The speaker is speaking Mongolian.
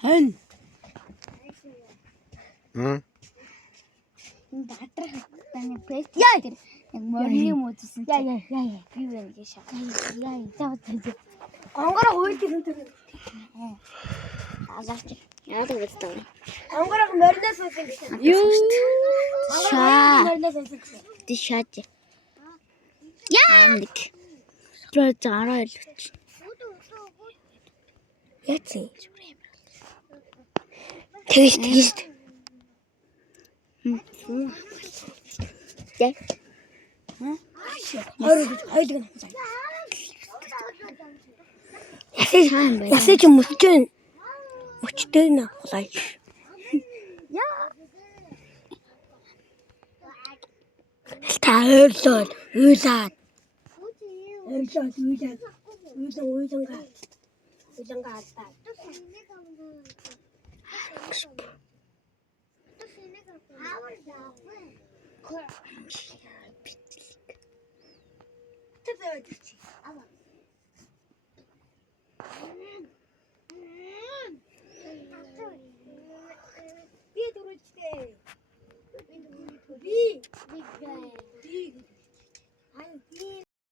Хэн? Датрах таны пэйж яг морины модсэн. Яа. Би байна гэж шаа. Яа. Зав. Гонгороо хуйлт энэ. Алаач. Яадаг гэдэг. Гонгороо мориноос уусан гэсэн. Юу? Шаа. Мориноос уусан гэсэн. Тишаач. Яа. Троо зараа илүүч. Яцсан. Тэгэж. Яа. Хоёулыг нь. Ясэж мөчөн. Мөчтэй нэ хулаач. Яа. Та ойлоод уйлаад. Уйлангаа таа.